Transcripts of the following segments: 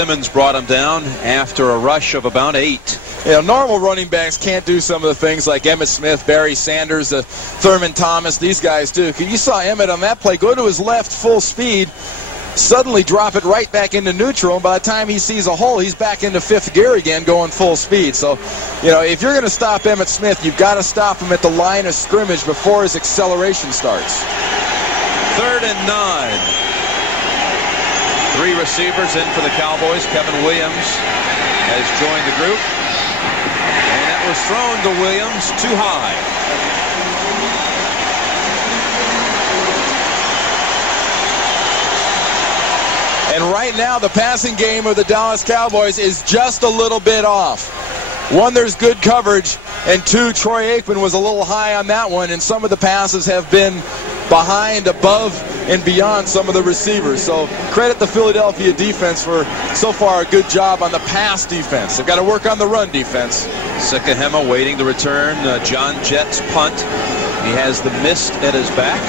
Simmons brought him down after a rush of about 8. You know, normal running backs can't do some of the things like Emmitt Smith, Barry Sanders, Thurman Thomas, these guys do. You saw Emmitt on that play go to his left full speed, suddenly drop it right back into neutral, and by the time he sees a hole, he's back into 5th gear again going full speed. So, you know, if you're going to stop Emmitt Smith, you've got to stop him at the line of scrimmage before his acceleration starts. 3rd and 9. 3 receivers in for the Cowboys. Kevin Williams has joined the group. And that was thrown to Williams too high. And right now, the passing game of the Dallas Cowboys is just a little bit off. 1, there's good coverage, and 2, Troy Aikman was a little high on that one, and some of the passes have been behind, above, and beyond some of the receivers. So credit the Philadelphia defense for, so far, a good job on the pass defense. They've got to work on the run defense. Sikahema waiting to return John Jett's punt. He has the mist at his back.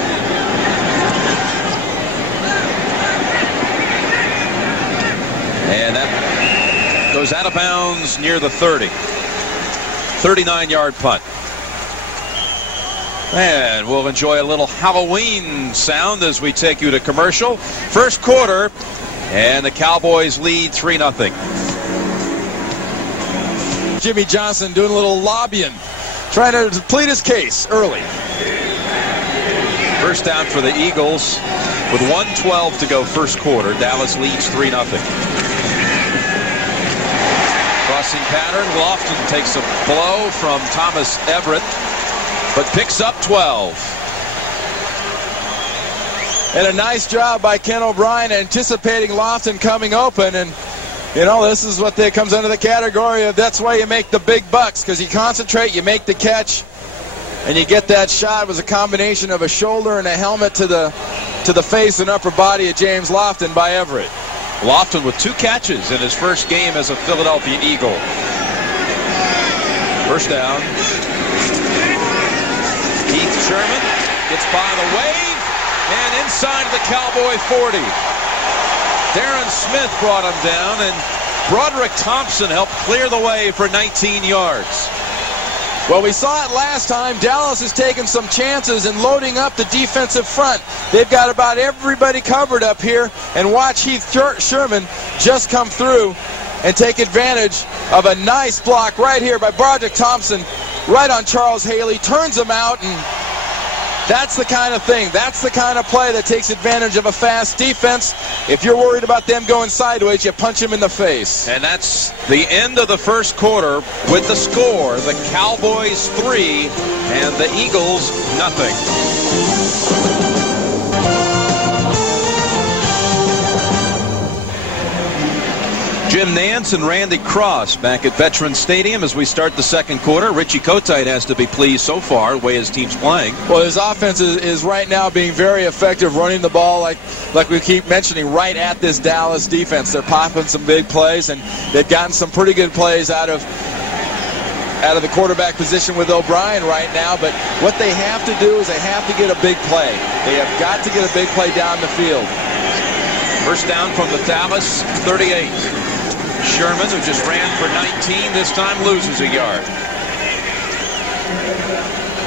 And that goes out of bounds near the 30. 39-yard punt. And we'll enjoy a little Halloween sound as we take you to commercial. First quarter, and the Cowboys lead 3-0. Jimmy Johnson doing a little lobbying, trying to plead his case early. First down for the Eagles with 1:12 to go first quarter. Dallas leads 3-0. Crossing pattern. Lofton takes a blow from Thomas Everett, but picks up 12. And a nice job by Ken O'Brien anticipating Lofton coming open. And, you know, this is what comes under the category of that's why you make the big bucks, because you concentrate, you make the catch, and you get that shot. It was a combination of a shoulder and a helmet to the face and upper body of James Lofton by Everett. Lofton with 2 catches in his first game as a Philadelphia Eagle. First down. Keith Sherman gets by the wave and inside the Cowboy 40. Darren Smith brought him down, and Broderick Thompson helped clear the way for 19 yards. Well, we saw it last time. Dallas has taken some chances in loading up the defensive front. They've got about everybody covered up here, and watch Heath Sherman just come through and take advantage of a nice block right here by Broderick Thompson, right on Charles Haley, turns him out, and that's the kind of thing. That's the kind of play that takes advantage of a fast defense. If you're worried about them going sideways, you punch him in the face. And that's the end of the first quarter with the score. The Cowboys 3 and the Eagles nothing. Jim Nance and Randy Cross back at Veterans Stadium as we start the second quarter. Richie Kotite has to be pleased so far the way his team's playing. Well, his offense is right now being very effective, running the ball like we keep mentioning, right at this Dallas defense. They're popping some big plays, and they've gotten some pretty good plays out of the quarterback position with O'Brien right now. But what they have to do is they have to get a big play. They have got to get a big play down the field. First down from the Dallas 38. Sherman, who just ran for 19, this time loses a yard.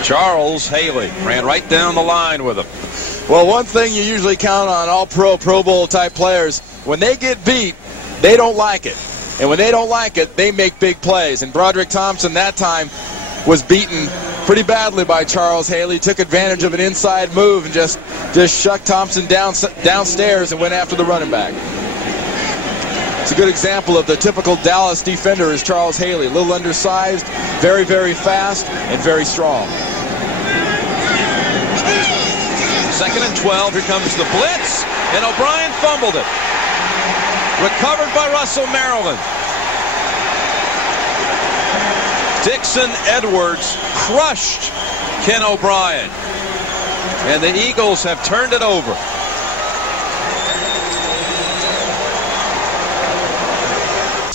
Charles Haley ran right down the line with him. Well, one thing you usually count on all Pro Bowl type players, when they get beat, they don't like it. And when they don't like it, they make big plays. And Broderick Thompson that time was beaten pretty badly by Charles Haley, took advantage of an inside move and just shucked Thompson downstairs and went after the running back. It's a good example of the typical Dallas defender is Charles Haley. A little undersized, very, very fast, and very strong. 2nd and 12. Here comes the blitz, and O'Brien fumbled it. Recovered by Russell Maryland. Dixon Edwards crushed Ken O'Brien. And the Eagles have turned it over.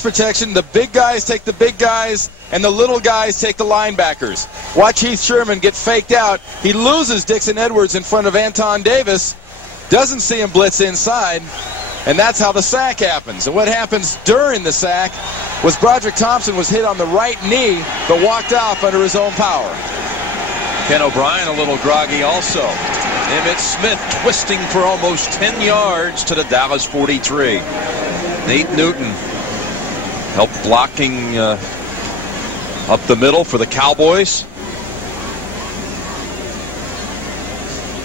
Protection, the big guys take the big guys, and the little guys take the linebackers. Watch Heath Sherman get faked out. He loses Dixon Edwards in front of Anton Davis. Doesn't see him blitz inside. And that's how the sack happens. And what happens during the sack was Broderick Thompson was hit on the right knee, but walked off under his own power. Ken O'Brien a little groggy also. Emmitt Smith twisting for almost 10 yards to the Dallas 43. Nate Newton helped blocking up the middle for the Cowboys.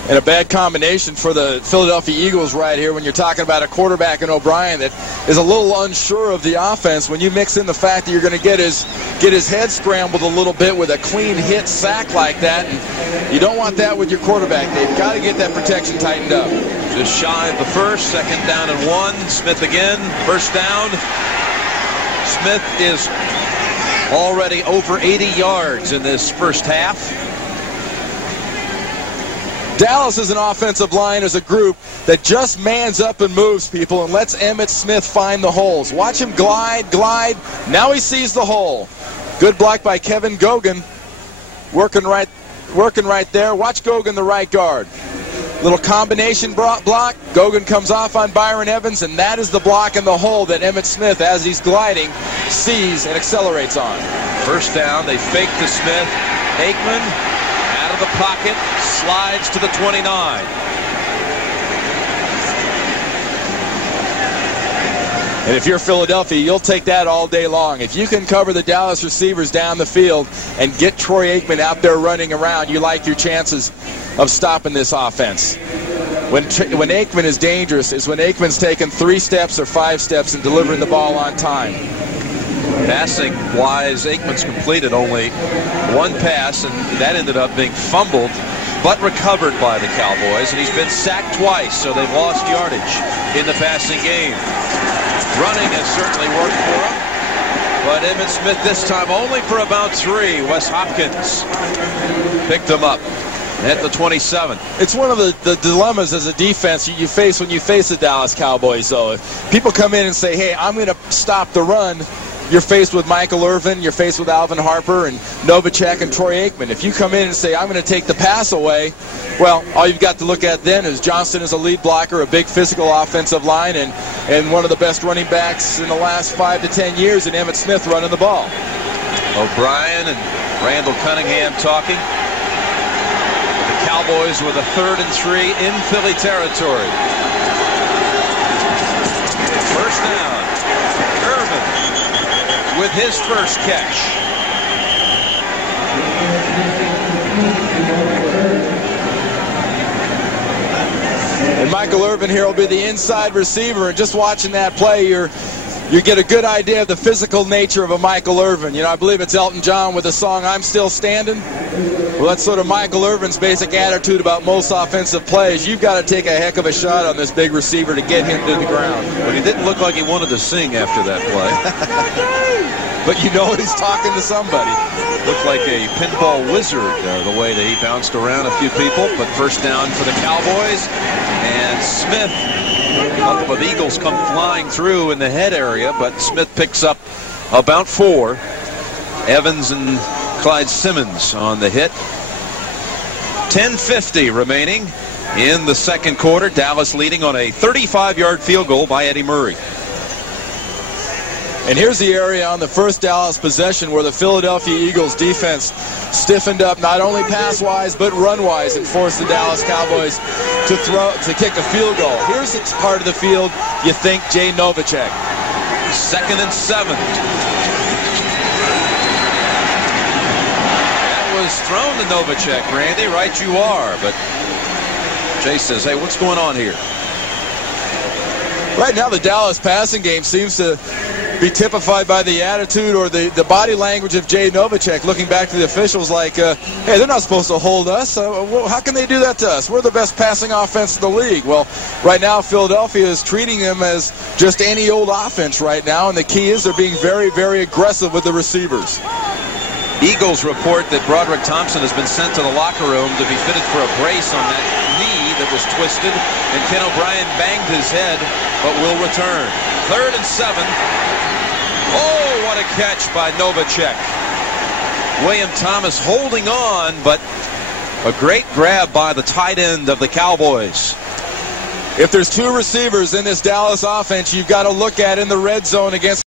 And a bad combination for the Philadelphia Eagles right here when you're talking about a quarterback in O'Brien that is a little unsure of the offense. When you mix in the fact that you're going to get his head scrambled a little bit with a clean hit sack like that, and you don't want that with your quarterback. They've got to get that protection tightened up. Just shy of the first, 2nd down and 1. Smith again, 1st down. Smith is already over 80 yards in this first half. Dallas is an offensive line as a group that just mans up and moves people and lets Emmitt Smith find the holes. Watch him glide. Now he sees the hole. Good block by Kevin Gogan. Working right there. Watch Gogan, the right guard. Little combination block. Gogan comes off on Byron Evans, and that is the block in the hole that Emmitt Smith, as he's gliding, sees and accelerates on. 1st down, they fake to Smith. Aikman out of the pocket, slides to the 29. And if you're Philadelphia, you'll take that all day long. If you can cover the Dallas receivers down the field and get Troy Aikman out there running around, you like your chances of stopping this offense. When Aikman is dangerous is when Aikman's taken 3 steps or 5 steps and delivering the ball on time. Passing-wise, Aikman's completed only 1 pass, and that ended up being fumbled, but recovered by the Cowboys, and he's been sacked twice, so they've lost yardage in the passing game. Running has certainly worked for him, but Emmitt Smith this time only for about 3. Wes Hopkins picked him up at the 27. It's one of the dilemmas as a defense you face when you face the Dallas Cowboys, though. If people come in and say, hey, I'm going to stop the run, you're faced with Michael Irvin, you're faced with Alvin Harper and Novacek and Troy Aikman. If you come in and say, I'm going to take the pass away, well, all you've got to look at then is Johnston is a lead blocker, a big physical offensive line, and one of the best running backs in the last 5 to 10 years in Emmitt Smith running the ball. O'Brien and Randall Cunningham talking. The Cowboys with a 3rd and 3 in Philly territory. 1st down. With his first catch. And Michael Irvin here will be the inside receiver, and just watching that play, you get a good idea of the physical nature of a Michael Irvin. You know, I believe it's Elton John with the song I'm Still Standing. Well, that's sort of Michael Irvin's basic attitude about most offensive plays. You've got to take a heck of a shot on this big receiver to get him to the ground. But he didn't look like he wanted to sing after that play. But you know he's talking to somebody. Looked like a pinball wizard the way that he bounced around a few people. But 1st down for the Cowboys. And Smith, a couple of Eagles come flying through in the head area, but Smith picks up about 4. Evans and Clyde Simmons on the hit. 10:50 remaining in the 2nd quarter. Dallas leading on a 35-yard field goal by Eddie Murray. And here's the area on the first Dallas possession where the Philadelphia Eagles defense stiffened up not only pass-wise but run-wise and forced the Dallas Cowboys to kick a field goal. Here's the part of the field you think Jay Novacek. 2nd and 7. That was thrown to Novacek, Randy. Right you are. But Jay says, hey, what's going on here? Right now the Dallas passing game seems to be typified by the attitude or the body language of Jay Novacek, looking back to the officials like, hey, they're not supposed to hold us. How can they do that to us? We're the best passing offense in the league. Well, right now Philadelphia is treating them as just any old offense right now, and the key is they're being very, very aggressive with the receivers. Eagles report that Broderick Thompson has been sent to the locker room to be fitted for a brace on that knee that was twisted, and Ken O'Brien banged his head but will return. 3rd and 7. Oh, what a catch by Novacek. William Thomas holding on, but a great grab by the tight end of the Cowboys. If there's two receivers in this Dallas offense you've got to look at in the red zone against